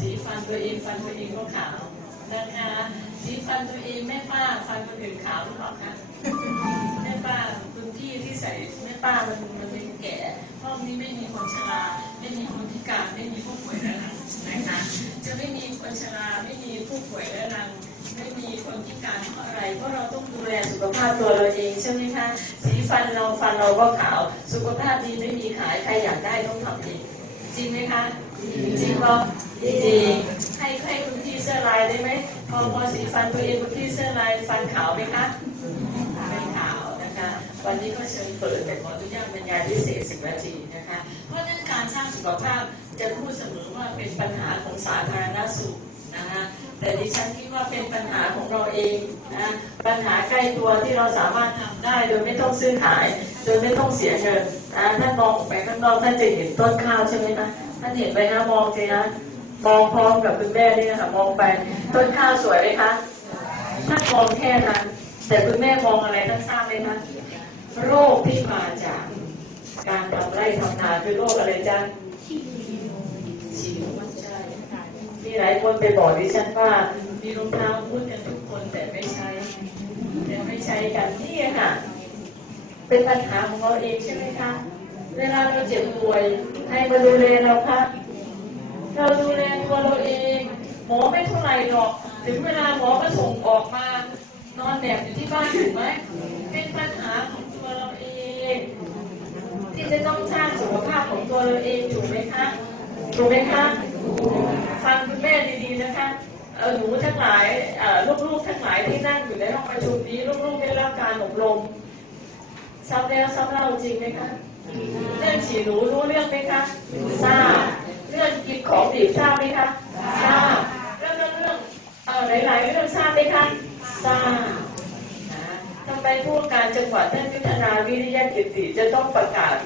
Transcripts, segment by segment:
สีฟันตัวเองฟันตัวเองก็ขาวนะคะสีฟันตัวเองแม่ป้าฟันคนอื่นขาวหรือเปล่าคะแม่ป้าคุณพี่ที่ใส่แม่ป้ามันมันเป็นแก่ห้องนี้ไม่มีคนชราไม่มีคนพิการไม่มีผู้ป่วยเรื้อรังนะคะจะไม่มีคนชราไม่มีผู้ป่วยรื้อรังไม่มีคนพิการเพราะอะไรเพราะเราต้องดูแลสุขภาพตัวเราเองใช่ไหมคะสีฟันเราฟันเราก็ขาว สุขภาพดีไม่มีขายใครอยากได้ต้องทำเองจริงไหมคะ จริงก็จริงให้ให้คุณพี่เสื้อลายได้ไหมพอพอสีฟันตัวเองคุณพี่เสื้อลายฟันขาวไหมคะไม่ขาวนะคะ วันนี้ก็เชิญเปิดแต่ขออนุญาตบรรยายพิเศษสิบนาทีนะคะ เพราะฉะนั้นการสร้างสุขภาพจะพูดเสมอว่าเป็นปัญหาของสาธารณสุขนะคะแต่ดิฉันคิดว่าเป็นปัญหาของเราเองนะปัญหาใกล้ตัวที่เราสามารถทำได้โดยไม่ต้องซื้อขาย โดยไม่ต้องเสียเงินนะท่านมองออกไปข้างนอกท่านจะเห็นต้นข้าวใช่ไหมคะ ท่านเห็นไหมคะมองสิคะมองพร้อมกับคุณแม่นี่นะคะมองไปต้นข้าวสวยไหมคะถ้ามองแค่นั้น แต่คุณแม่มองอะไรท่านทราบไหมคะโรคที่มาจาก การทำไร่ทำนาคือโรคอะไรจ๊ะฉีดไม่ใช่มีหลายคนไปบอกดิฉันว่า มีรองเท้าพูดกันทุกคนแต่ไม่ใช้แต่ไม่ใช้กันนี่ค่ะ เป็นปัญหาของเราเองใช่ไหมคะ เวลาเราเจ็บป่วยใครมาดูแลเราคะเราดูแลตัวเราเอง หมอไม่เท่าไหร่หรอก ถึงเวลาหมอก็ส่งออกมา นอนแบบอยู่ที่บ้านถูกไหมเป็นปัญหาของตัวเราเอง ที่จะต้องสร้างสุขภาพของตัวเราเองถูกไหมคะถูกไหมคะฟังคุณแม่ดีๆนะคะหนูทั้งหลายลูกๆทั้งหลายที่นั่งอยู่ในห้องประชุมนี้ลูกๆได้รับการอบรมซ้ำแล้วซ้ำเล่าจริงไหมคะ เรื่องฉี่หนูรู้เรื่องไหมคะทราบเรื่องกินของดิบทราบไหมคะทราบแล้วก็เรื่องเอ่อหลาย ๆ เรื่องทราบไหมคะทราบทำไมผู้การจังหวัดท่านยุทธนาวิริยกิติจะต้องประกาศ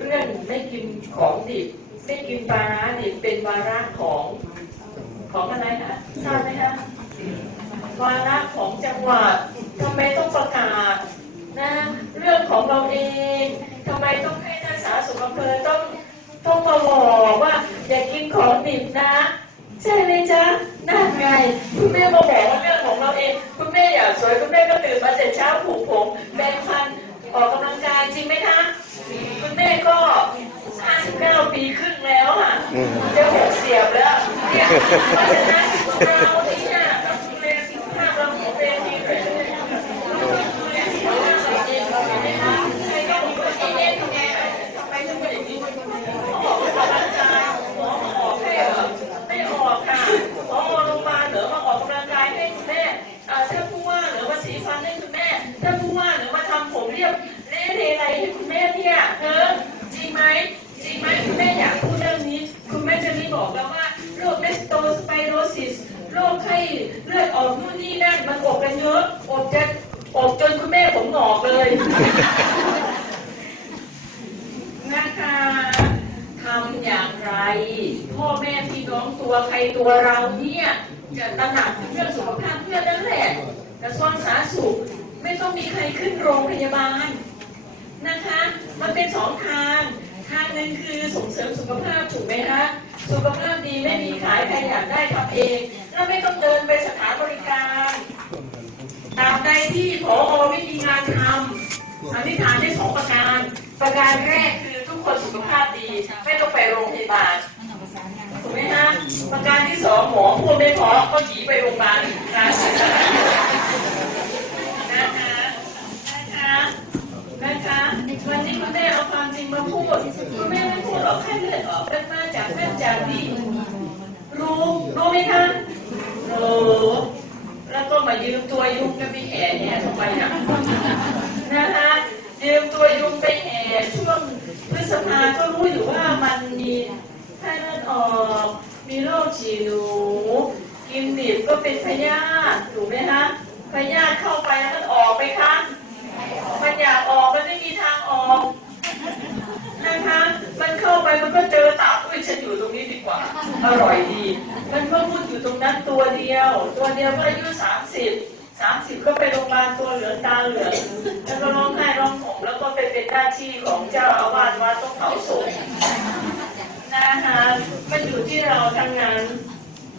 เรื่องไม่กินของดิบไม่กินปลาร้าดิบเป็นวาระของของอะไรคะทราบไหมคะวาระของจังหวัดทำไมต้องประกาศ นะเรื่องของเราเองทำไมต้องให้ท่านสาธารณสุขอำเภอต้องต้องมาบอกว่าอย่ากินของดิบนะ ใช่ไหมจ๊ะน่าไงคุณแม่มาบอกว่าเรื่องของเราเอง คุณแม่อยากสวยคุณแม่ก็ตื่นมาแต่เช้าผูกผมแปรงฟันออกกำลังกายจริงไหมคะคุณแม่ก็59ปีครึ่งแล้วอะจะหกเสียบแล้วเนี่ยเพราะฉะนั้นเราเนี่ยต้องดูแลสุขภาพเราของตัวเองดีเลยดูแลสุขภาพเราเองเราไม่ได้นะใครก็บอกว่าเอ๊ะทำไมทำไมถึงเป็นอย่างนี้ออกกำลังกายหมอมาออกให้เหรอ ไม่ออกค่ะพอโรงพยาบาลเหรอมาออกกำลังกายให้คุณแม่อ่าถ้าผู้ว่าเหรอมาสีฟันให้คุณแม่ ถ้าผู้ว่าเหรอมาทำผมเรียบเละเทอะไรให้คุณแม่เนี่ยเออจริงไหมจริงไหมคุณแม่อยากพูดเรื่องนี้ คุณแม่จะรีบบอกแล้วว่าโรคเมสโตสไปโรซิสโรคไข้เลือดออกนู่นนี่นั่นมันอบกันเยอะอบจะอบจนคุณแม่ผมหงอกเลย นะคะทำอย่างไร พ่อแม่พี่น้องตัวใครตัวเราเนี่ยจะตระหนักถึงเรื่องสุขภาพเพื่อนนั่นแหละกระทรวงสาธารณสุขไม่ต้องมีใครขึ้นโรงพยาบาลนะคะ มันเป็นสองทางทางหนึ่งคือส่งเสริมสุขภาพถูกไหมคะสุขภาพดีไม่มีขายใครอยากได้ทำเองแล้วไม่ต้องเดินไปสถานบริการตาบใดที่ผอไม่มีงานทำสันนิษฐานได้สองประการ ประการแรกคือทุกคนสุขภาพดี ไม่ต้องไปโรงพยาบาล ถูกไหมฮะประการที่สองหมอพูดไม่เพอก็หนีไปโรงพยาบาลนะนะคะนะคะนะคะวันนี้คุณแม่เอาความจริงมาพูดคุณแม่ไม่พูดหรอกแค่เลือดออกเป็นมาจากนั่นจากนี่รู้รู้ไหมคะรู้แล้วก็มายืมตัวยุงกันไปแห่เนี่ยทำไมอะนะคะยืมตัวยุงไปแห่ช่วงพฤษภาก็รู้อยู่ว่ามันมี ไข้เลือดออก มีโรคฉี่หนู กินดิบก็เป็นพยาธิถูกไหมคะพยาธิเข้าไปแล้วมันออกไหมคะ มันอยากออกมันไม่มีทางออกนะคะ มันเข้าไปมันก็เจอตับอุ้ยฉันอร่อยดี มันก็พูดอยู่ตรงนั้นตัวเดียว ตัวเดียวก็อายุสามสิบสามสิบก็ไปโรงพยาบาลตัวเหลืองตาเหลืองแล้วก็ร้องไห้ร้องห่มแล้วก็ไปเป็นหน้าที่ของเจ้าอาวาสวัดต้องเผาศพ นะคะมันอยู่ที่เราทั้งนั้น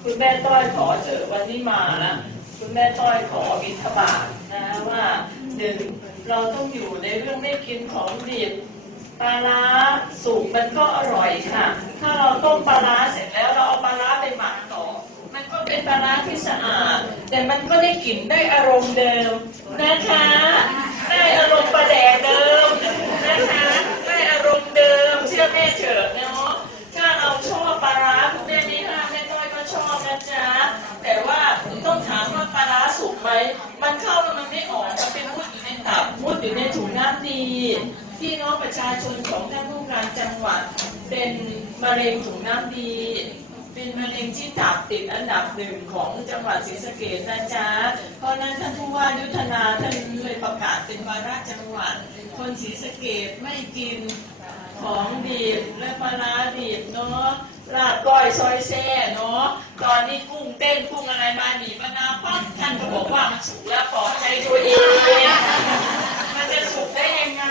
คุณแม่ต้อยขอเจอวันนี้มาล้วคุณแม่ต้อยขอบิณฑบาตนะว่าหนึ่งเราต้องอยู่ในเรื่องไม่กินของดิบปลาร้าสุกมันก็อร่อยค่ะ ถ้าเราต้มปลาร้าเสร็จแล้วเราเอาปลาร้าไปหมักต่อ มันก็เป็นปลาร้าที่สะอาด แต่มันก็ได้กลิ่นได้อารมณ์เดิมนะคะ ได้อารมณ์ปลาแดกเดิมนะคะ ได้อารมณ์เดิมเชื่อแม่เถอะเนาะ ปลาร้าคุณแม่ไม่ห้าแม่ต้อยก็ชอบนะจ๊ะแต่ว่าต้องถามว่าปลาร้าสุกไหมมันเข้าแล้วมันไม่ออกมันเป็นมุดอยู่ในตับมุดอยู่ในถุงน้ำดีพี่น้องประชาชนของท่านผู้การจังหวัด เป็นมะเร็งถุงน้ำดีเป็นมะเร็งที่ตับติดอันดับหนึ่งของจังหวัดศรีสะเกษนะจ๊ะ เพราะนั้นท่านผู้ว่ายุทธนาท่านเลยประกาศเป็นวาระจังหวัด คนศรีสะเกษไม่กินของดีบและปลาร้าดีบเนาะ ลาดก้อยซอยแซ่เนาะตอนนี้กุ้งเต้นกุ้งอะไรมาบีมะนาวปั๊บท่านก็บอกว่ามันสุกแล้วปลอดใจตัวเอง มันจะสุกได้ยังไง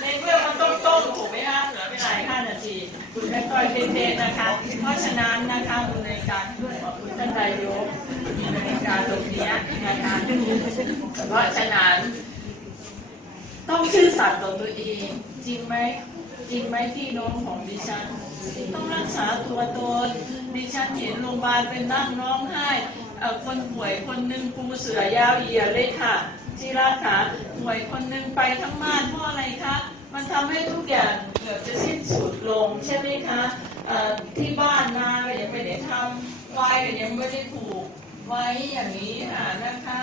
ในเมื่อมันต้องต้มถูกไหมคะเหลือเวลาห้านาทีคุณแม่ก้อยเต้นๆนะคะ เพราะฉะนั้นนะคะคุณในการด้วยขอบคุณท่านนายกในการตรงเนี้ยนะคะเพราะฉะนั้น ต้องชื่อสัตย์ต่อตัวเองจริงไหมจริงไหมพี่น้องของดิฉัน ต้องรักษาตัวตนดิฉันเห็นโรงพยาบาลเป็นนั่งร้องไห้คนป่วยคนหนึ่งปูเสือยาวเหยียดเลยค่ะที่รักษาป่วยคนหนึ่งไปทั้งบ้านเพราะอะไรคะมันทำให้ทุกอย่างเกือบจะสิ้นสุดลงใช่ไหมคะที่บ้านนาก็ยังไม่ได้ทำไฟก็ยังไม่ได้ผูก ไว้อย่างนี้ค่ะนะคะ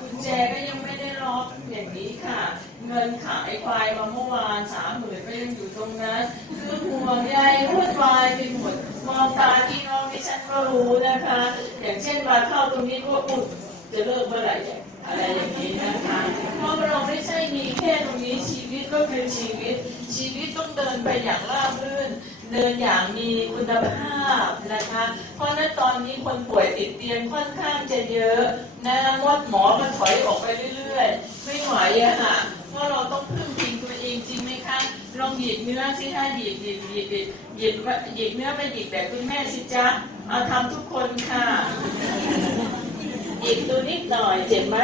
กุญแจก็ยังไม่ได้ล็อกอย่างนี้ค่ะ เงินขายควายมาเมื่อวานสามหมื่นก็ยังอยู่ตรงนั้นคือห่วงใยวุ่นวายไปหมดมองตาพี่น้องที่ฉันก็รู้นะคะ อย่างเช่นมาเข้าตรงนี้ก็อุดจะเลิกเมื่อไหร่ อะไรอย่างนี้นะคะเพราะเราไม่ใช่มีแค่ตรงนี้ชีวิตก็คือชีวิต ชีวิตต้องเดินไปอย่างราบรื่น เดินอย่างมีคุณภาพนะคะ เพราะนั้นตอนนี้คนป่วยติดเตียงค่อนข้างจะเยอะนะมดหมอก็ถอยออกไปเรื่อยๆ ไม่ไหวอะค่ะเพราะเราต้องพึ่งพิงตัวเองจริงไหมคะลองหยิบเนื้อสิคะหยิบหยิบหยิบหยิบหยิบหยิบเนื้อไปหยิบแบบคุณแม่สิจ๊ะเอาทำทุกคนค่ะ หยิบดูนิดหน่อย เจ็บไหม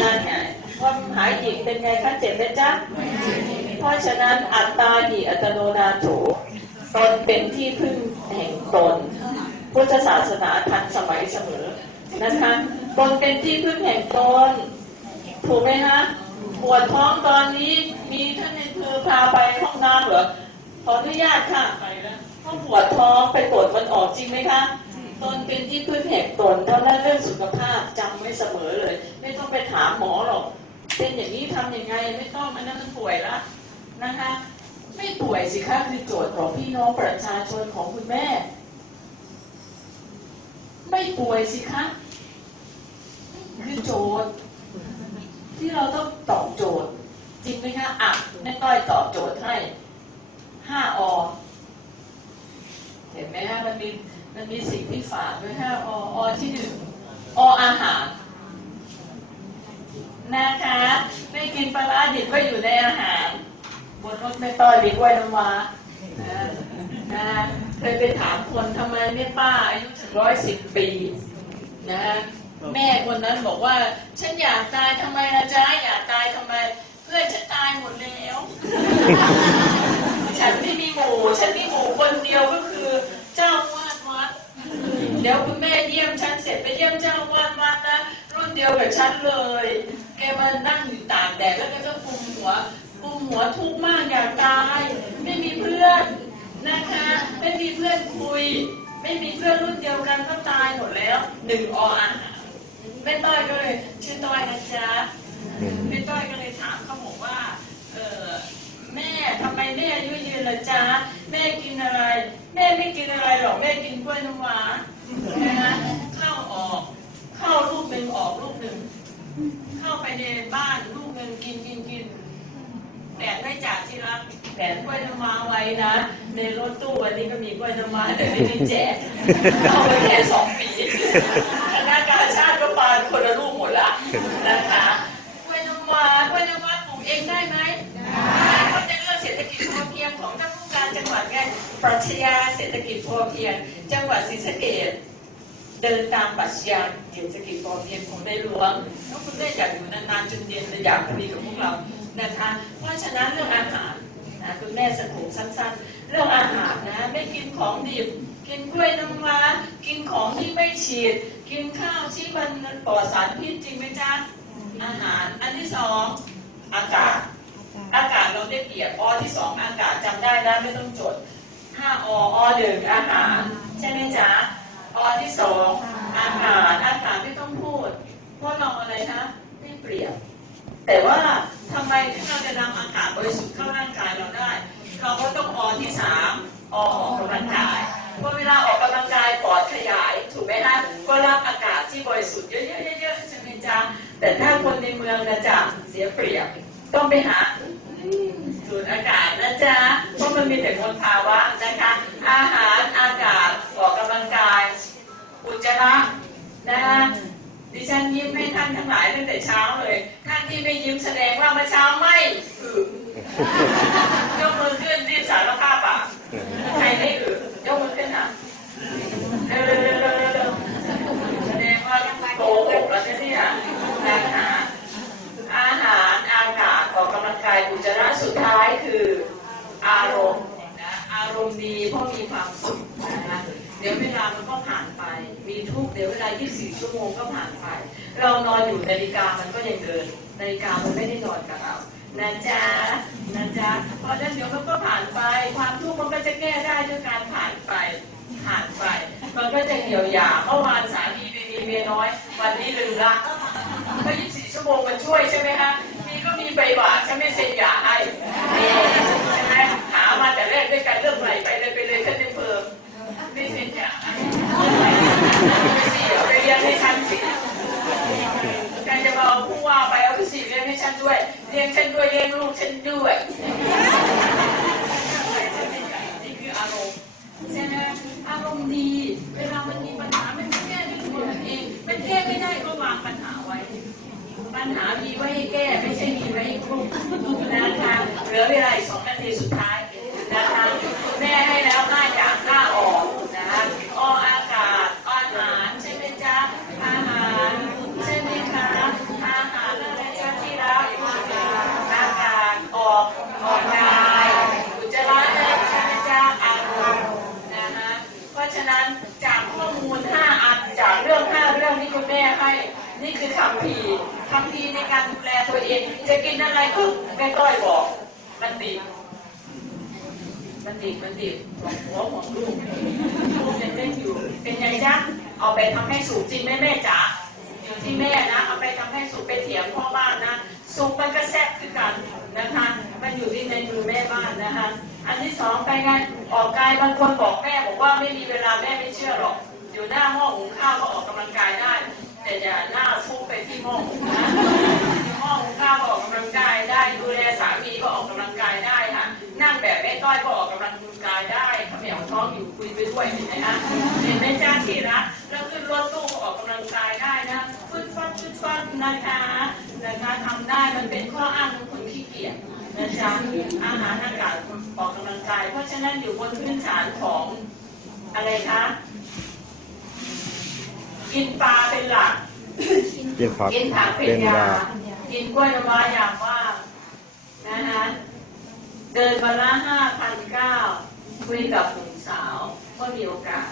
นั่นไงว่าหายหยิบเป็นไงคะเจ็บไหมจ๊ะเพราะฉะนั้นอัตตาหิอัตโนนาโถตนเป็นที่พึ่งแห่งตน พุทธศาสนาทันสมัยเสมอนะคะตนเป็นที่พึ่งแห่งตนถูกไหมคะปวดท้องตอนนี้มีท่านในเธอพาไปห้องน้ำเหรอขออนุญาตค่ะไปแล้วถ้าปวดท้องไปตรวจมันออกจริงไหมคะ ตนเป็นที่พึ่งแห่งตนเท่านั้นเรื่องสุขภาพจำไว้เสมอเลย ไม่ต้องไปถามหมอหรอก เป็นอย่างนี้ทำยังไงไม่ต้องอันนั้นมันป่วยละนะคะ ไม่ป่วยสิคะคือโจทย์ของพี่น้องประชาชนของคุณแม่ ไม่ป่วยสิคะคือโจทย์ ที่เราต้องตอบโจทย์ จริงไหมคะอะแม่ต้อยตอบโจทย์ให้ห้าอเห็นไหมฮะมันมี มันมีสิ่งที่ฝากด้วยห้าออที่หนึ่งออาหาร นะคะ ไม่กินปลาดิบก็อยู่ในอาหารบนรถไม่ต้อยเลี้ยงไว้น้ำว้านะเคยไปถามคนทำไมเนี่ยป้าอายุถึงร้อยสิบปีนะแม่คนนั้นบอกว่า ฉันอยากตายทำไมนะจ๊ะอยากตายทำไม เพื่อนฉันตายหมดแล้ว ฉันไม่มีหมู่ ฉันมีหมู่คนเดียวก็คือ เจ้าวา เดี๋ยวคุณแม่เยี่ยมฉันเสร็จไปเยี่ยมเจ้าวาดวัดนะรุ่นเดียวกับฉันเลย แกมานั่งอยู่ตากแดดแล้วแกก็กุมหัวกุมหัวทุกข์มากอยากตาย ไม่มีเพื่อนนะคะ ไม่มีเพื่อนคุย ไม่มีเพื่อนรุ่นเดียวกันก็ตายหมดแล้วหนึ่งออาหารแม่ต้อยก็เลยชื่อต้อยนะจ๊ะแม่ต้อยก็เลยถามเขาบอกว่า เออ แม่ทำไมแม่อายุยืนละจ๊ะแม่กินอะไร แม่ไม่กินอะไรหรอกแม่กินกล้วยน้ำว้านะเข้าออก เข้าลูกหนึ่งออกลูกหนึ่งเข้าไปในบ้านลูกหนึ่งกินกินกินแต่ไม่จากที่รักแถมกล้วยน้ำว้าไว้นะในรถตู้วันนี้ก็มีกล้วยน้ำว้าแต่ไม่ได้แจกเอาไปแค่สองปีคณะกาชาติก็ปาคนละลูกหมดละนะคะ ของท่านผู้การจังหวัดไงปรัชญาเศรษฐกิจพอเพียงจังหวัดศรีสะเกษเดินตามปรัชญาเศรษฐกิจพอเพียงของในหลวงแล้วคุณได้อยากอยู่นานๆจนเย็นจะอยากมีกับพวกเรานะคะ เพราะฉะนั้นเรื่องอาหารนะคุณแม่สรุปสั้นๆ เรื่องอาหารนะไม่กินของดิบกินกล้วยน้ำว้ากินของที่ไม่ฉีด กินข้าวที่มันปลอดสารพิษจริงไหมจ๊ะอาหารอันที่สองอากาศ อากาศเราได้เปรียบอที่สองอากาศจำได้นะไม่ต้องจดห้าออหนึ่งอาหาร ใช่ไหมจ๊ะอที่สองอาหารอาหารไม่ต้องพูดเพราะเราอะไรคะได้เปรียบ แต่ว่าทำไมที่เราจะนำอากาศบริสุทธิ์เข้าร่างกายเราได้ เราก็ต้องอที่สามอออกกำลังกายเพราะเวลาออกกำลังกายปอดขยายถูกไหมคะก็รับอากาศที่บริสุทธิ์เยอะๆๆๆใช่ไหมจ๊ะแต่ถ้าคนในเมืองนะจ๊ะเสียเปรียบ ต้องไปหาสูดอากาศนะจ๊ะเพราะมันมีแต่มลภาวะนะคะ อาหารอากาศออกกำลังกายอุจจาระนะคะดิฉันยิ้มให้ท่านทั้งหลายตั้งแต่เช้าเลย ท่านที่ไม่ยิ้มแสดงว่าเมื่อเช้าไม่ถึงกมือขึ้นรีบสารภาพอะใครไม่อึยกมือขึ้นอะเร็วๆๆๆแสดงว่าโกหกแล้วเนี่ยนะคะ อาหารอากาศอ อุจจาระสุดท้ายคืออารมณ์นะอารมณ์ดีเพราะมีความสุขนะคะเดี๋ยวเวลามันก็ผ่านไป มีทุกเดี๋ยวเวลา 24 ชั่วโมงก็ผ่านไป เรานอนอยู่นาฬิกามันก็ยังเดินนาฬิกามันไม่ได้นอนกับเรานะจ๊ะนะจ๊ะเพราะฉะนั้นเดี๋ยวมันก็ผ่านไป ความทุกข์มันก็จะแก้ได้ด้วยการผ่านไปผ่านไป มันก็จะเหี่ยวหยาเมื่อวานสามีไปมีเมียน้อย วันนี้ลืมละ เอาไปเรียนให้ฉันสิการจะเอาผู้ว่าไปเอาไปสิเรียนให้ฉันด้วยเรียนฉันด้วยเรียนลูกฉันด้วยนี่คืออารมณ์ใช่ไหมอารมณ์ดี เวลามันมีปัญหามันแก้ด้วยตัวเองมันแก้ไม่ได้ก็วางปัญหาไว้ ปัญหามีไว้ให้แก้ไม่ใช่มีไว้ให้กลุ้มนะคะเหลือเวลาอีกสองนาทีสุดท้ายนะคะแม่ให้แล้วห้าอย่างห้าออกนะคะอออากาศอาหารใช่ไหมจ๊ะอาหารใช่ไหมคะอาหารอะไรจ๊ะที่รักอากาศออกออกกายอุจจาระใช่ไหมจ๊ะอารมณ์นะคะเพราะฉะนั้นจากข้อมูลห้าอันจากเรื่องห้าเรื่องที่คุณแม่ให้ นี่คือคำพีร์คำพีร์ในการดูแลตัวเอง จะกินอะไรก็แม่ต้อยบอก มันติดมันติดมันติดของ หัวของลูกลูกยังเล่นอยู่ เป็นไงจ๊ะเอาไปทำให้สุกจริงไหมแม่จ๋าอยู่ที่แม่นะ เอาไปทำให้สุกไปเถียงพ่อบ้านนะ สุกมันก็แซ่บคือกันนะคะ มันอยู่ที่ในมือแม่บ้านนะคะ อันที่สองไปไงออกกายบางคนบอกแม่บอกว่าไม่มีเวลาแม่ไม่เชื่อหรอก อยู่หน้าหม้อหุงข้าวก็ออกกำลังกายได้ แต่อย่าหน้าฟุ้งไปที่หม้อหุงนะหม้อหุงข้าวก็ออกกำลังกายได้ดูแลสามีก็ออกกำลังกายได้ค่ะนั่งแบบแม่ต้อยก็ออกกำลังกายได้ มวท้องอยู่คุยไปด้วยเห็นไหมคะเห็นไหมจ้าที่รักแล้วขึ้นรถตู้ก็ออกกำลังกายได้นะฟึดฟัดฟึดฟัดนะคะนะคะทำได้มันเป็นข้ออ้างของคนขี้เกียจนะจ๊ะอาหารอากาศออกกำลังกาย เพราะฉะนั้นอยู่บนพื้นฐานของอะไรคะกินปลาเป็นหลักกินผักกินผักเป็เป็นนยายากินกล้วยน้ำว้าอย่างว่างนะคะเดินวันละห้าพันเก้า คุยกับหนุ่มสาวก็มีโอกาส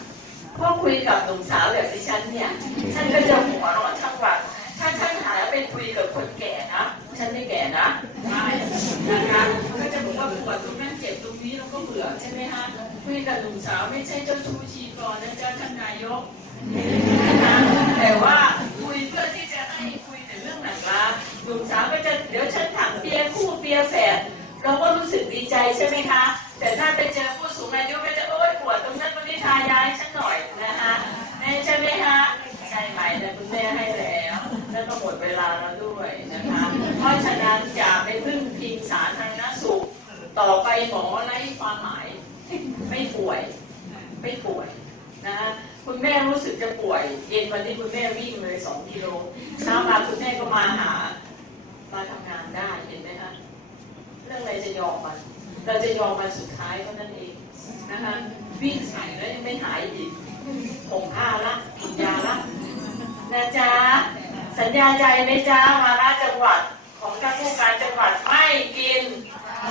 เพราะคุยกับหนุ่มสาวแบบดิฉันเนี่ยฉันก็จะหัวเราะทั้งวันถ้าฉันหาไปคุยกับคนแก่นะฉันไม่แก่นะใช่นะคะก็จะบอกว่าปวดตรงนั้นเจ็บตรงนี้แล้วก็เบื่อใช่ไหมฮะคุยกับหนุ่มสาวไม่ใช่เจ้าชู้ชีกรนะจ๊ะท่านนายกนะคะแต่ว่าคุยเพื่อที่จะให้คุยแต่เรื่องหนักละหนุ่มสาวก็จะเดี๋ยวฉันถามเปียร์คู่เปียร์แฝดเราก็รู้สึกดีใจใช่ไหมคะ แต่ถ้าไปเจอผู้สูงอายุก็จะโอ๊ยปวดตรงนั้นตรงนี้ทายาให้ฉันหน่อยนะคะนี่ใช่ไหมคะใช่ไหมแต่คุณแม่ให้แล้วแล้วก็หมดเวลาแล้วด้วยนะคะ เพราะฉะนั้นอย่าไปพึ่งพิงสาธารณสุข ต่อไปหมอไร้ความหมายไม่ป่วย ไม่ป่วยนะฮะคุณแม่รู้สึกจะป่วย เย็นวันนี้คุณแม่วิ่งเลยสองกิโลเช้ามาคุณแม่ก็มาหา มาทำงานได้เห็นไหมคะเรื่องอะไรจะยอมมัน เราจะยอมมันสุดท้ายเท่านั้นเองนะคะวิ่งใส่แล้วยังไม่หายอีกผมผ้าละกินยาละนะจ๊ะสัญญาใจไหมจ๊ะมาละจังหวัดของท่านผู้การจังหวัดไม่กิน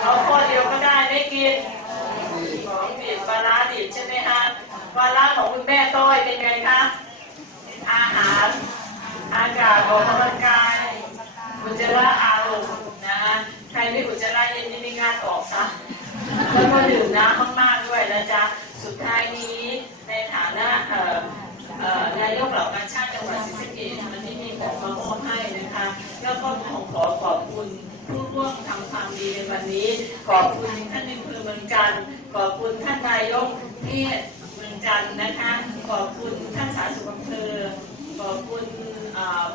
เอาข้อเดียวก็ได้ไม่กินของดิบปลาร้าดิบใช่ไหมคะปลาร้าของคุณแม่ต้อยเป็นไงคะอาหารอากาศอองกายอุจจาระอารมณ์นะใครไม่อุจจาระเย็นนี่ไม่งานออกซะแล้ว ก็ดื่มน้ำมากๆด้วยนะจ๊ะสุดท้ายนี้ในฐานะนายกเหล่ากาชาติจังหวัดศรีสะเกษวันนี้มีของมามอบให้นะคะ แล้วก็ขอขอขอบคุณผู้ร่วมทำความดีในวันนี้ ขอบคุณท่านในอำเภอเมืองจันทร์ขอบคุณท่านนายกเทศเมืองจันทร์นะคะ ขอบคุณท่านสาธารณสุขอำเภอขอบคุณ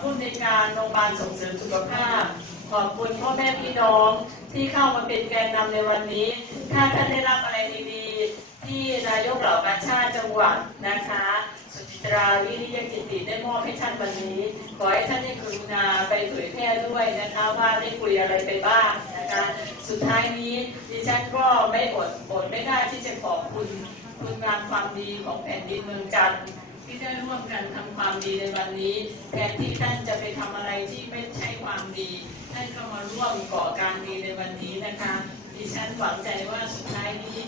ผู้ในการโรงพยาบาลส่งเสริมสุขภาพ ขอบคุณพ่อแม่พี่น้องที่เข้ามาเป็นแกนนำในวันนี้ ถ้าท่านได้รับอะไรดีๆ ที่นายกเหล่ากาชาติจังหวัดนะคะ สุจิตราวิริยกิติได้มอบให้ท่านวันนี้ ขอให้ท่านได้กรุณาไปเผยแพร่ด้วยนะคะว่าได้คุยอะไรไปบ้างนะคะ สุดท้ายนี้ดิฉันก็ไม่อดอดไม่ได้ที่จะขอบคุณคุณงามความดีของแผ่นดินเมืองจันทร์ที่ได้ร่วมกันทำความดีในวันนี้แทนที่ท่านจะไปทำอะไรที่ไม่ใช่ความดี ท่านก็มาร่วมก่อการดีในวันนี้นะคะดิฉันหวังใจว่าสุดท้ายนี้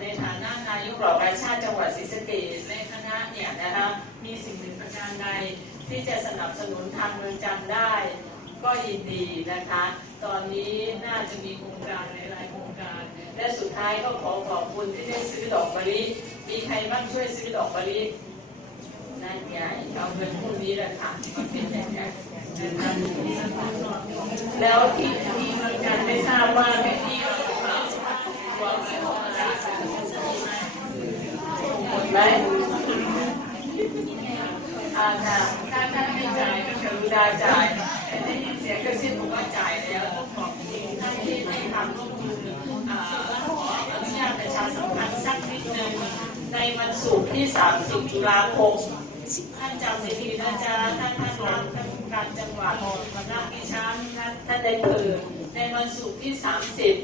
ในฐานะนายกเหล่ากาชาติจังหวัดศรีสะเกษและคณะเนี่ยนะคะมีสิ่งหนึ่งประการใดที่จะสนับสนุนทางเมืองจันได้ ก็ยินดีนะคะ ตอนนี้น่าจะมีโครงการหลายๆโครงการ และสุดท้ายก็ขอขอบคุณที่ได้ซื้อดอกมะลิมีใครบ้างช่วยซื้อดอกมะลิ นั่นไงเอาเงินพวกนี้แหละค่ะมาเป็นอย่างนี้แล้วที่ที่เมืองการไม่ทราบว่าแม่ที่วาตัวเงินของอะไรหมดไหมอาค่ะถ้าท่านไม่จ่ายก็กรุณาจ่ายแต่ได้ยินเสียงกระซิบบอกว่าจ่ายแล้วต้องขอบคุณท่านที่ให้ความร่วมมือขออนุญาตประชาสัมพันธ์สักนิดหนึ่งในวันศุกร์ที่ 30 ตุลาคม ท่านจำดีๆนะจ๊ะท่านท่านรับท่านผู้การจังหวัดรับดิฉันท่านท่านได้เปิดในวันศุกร์ที่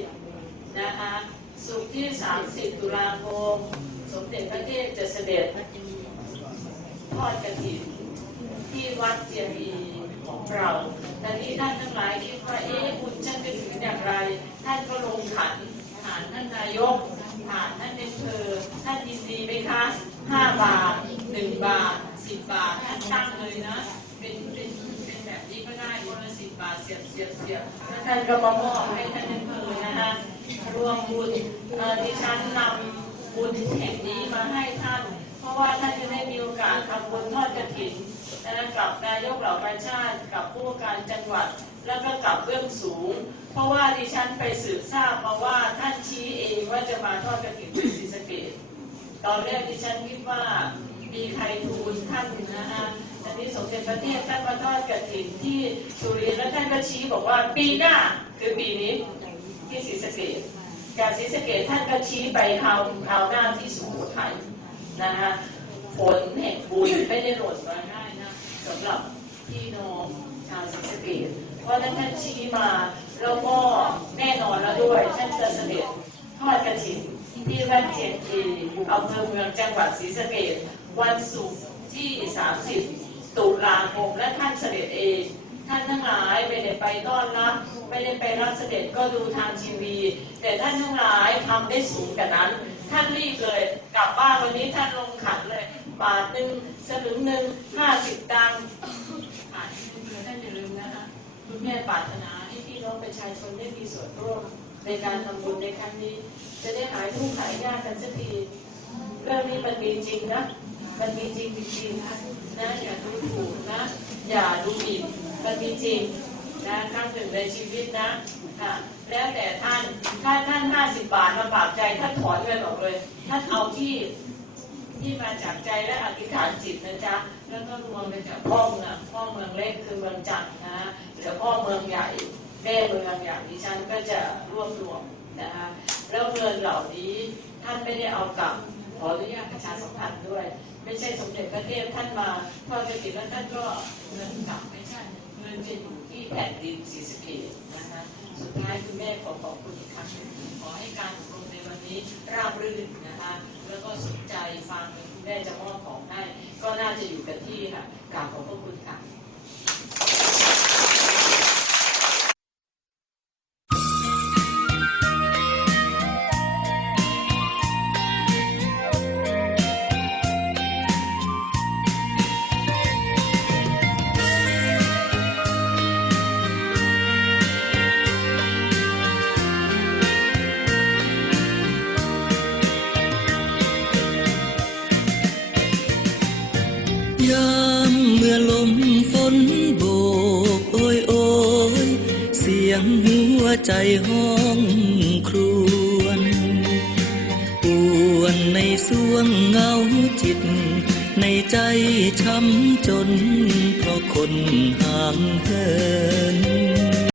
30 นะคะศุกร์ที่ 30 ตุลาคม สมเด็จพระเทพจะเสด็จทอดกระถิ่นที่วัดเจียรีของเราแต่นี้ท่านทั้งหลายคิดว่าเอ๊ะบุญฉันจะถึงอย่างไร ท่านก็ลงขันผ่านท่านนายกผ่านท่านในอำเภอท่านยินดีไหมคะห้าบาทหนึ่งบาท สิบบาทท่านตั้งเลยนะ เป็นเป็นเป็นแบบนี้ก็ได้คนละสิบบาทเสียบเสียบเสียบแล้วท่านก็มามอบให้ท่านอำเภอนะคะรวมบุญดิฉันนำบุญแห่งนี้มาให้ท่าน เพราะว่าท่านจะได้มีโอกาสทำบุญทอดกระถิ่นนะกับนายกเหล่าประชาติกับผู้การจังหวัด แล้วก็กับเบื้องสูง เพราะว่าดิฉันไปสืบทราบมาว่าท่านชี้เองว่าจะมาทอดกระถิ่นที่ศรีสะเกษตอนแรกดิฉันคิดว่า มีใครทูลท่านนะฮะแต่นี้สมเด็จพระเทพท่านมาทอดกระถิ่นที่สุรินทร์แล้วท่านก็ชี้บอกว่าปีหน้าคือปีนี้ที่ศรีสะเกษจากศรีสะเกษท่านก็ชี้ไปคราวคราวหน้าที่สุโขทัยนะฮะผลแห่งบุญไม่ได้หล่นมาง่ายนะสำหรับพี่น้องชาวศรีสะเกษเพราะนั้นท่านชี้มาแล้วก็แน่นอนแล้วด้วยท่านจะเสด็จทอดกระถิ่นที่วัดเจดีย์อำเภอเมืองจังหวัดศรีสะเกษ วันศุกร์ที่ 30 ตุลาคมและท่านเสด็จเอง ท่านทั้งหลายไม่ได้ไปต้อนรับ ไม่ได้ไปรับเสด็จก็ดูทางทีวี แต่ท่านทั้งหลายทำได้สูงกว่านั้น ท่านรีบเลยกลับบ้านวันนี้ท่านลงขันเลยบาทหนึ่งสลึงหนึ่งห้าสิบตังค์อ่านให้ดูท่านอย่าลืมนะคะคุณแม่ปรารถนาให้พี่น้องประชาชนได้มีส่วนร่วมในการทำบุญในครั้งนี้ จะได้หายทุกข์หายยากกันสักทีเรื่องนี้มันมีจริงนะ มันมีจริงจริงๆนะอย่าดูถูกนะ อย่าดูหมิ่นมันมีจริงนะครั้งหนึ่งในชีวิตนะค่ะแล้วแต่ท่านถ้าท่านห้าสิบบาทมาฝากใจท่านถอนเงินออกเลยท่านเอาที่ที่มาจากใจและอธิษฐานจิตนะจ๊ะแล้วก็รวมไปจากพ่อเมืองพ่อเมืองเล็กคือเมืองจันทร์นะหลือพ่อเมืองใหญ่แม่เมืองอย่างดิฉันก็จะรวบรวมนะคะแล้วเงินเหล่านี้ท่านไม่ได้เอากลับขออนุญาตประชาสัมพันธ์ด้วย ไม่ใช่สมเด็จพระเทพท่านมาทอดกระถิ่นแล้วท่านก็เงินกลับไม่ใช่เงินจะอยู่ที่แผ่นดินศรีสะเกษนะคะสุดท้ายคุณแม่ขอขอบคุณอีกครั้งหนึ่งขอให้การอบรมในวันนี้ราบรื่นนะคะแล้วก็สนใจฟังคุณแม่จะมอบของให้ก็น่าจะอยู่กับที่ค่ะกราบขอบพระคุณค่ะ ใจห้องครวนปวนในสวงเงาจิต ในใจช้ำจนเพราะคนห่างเหิน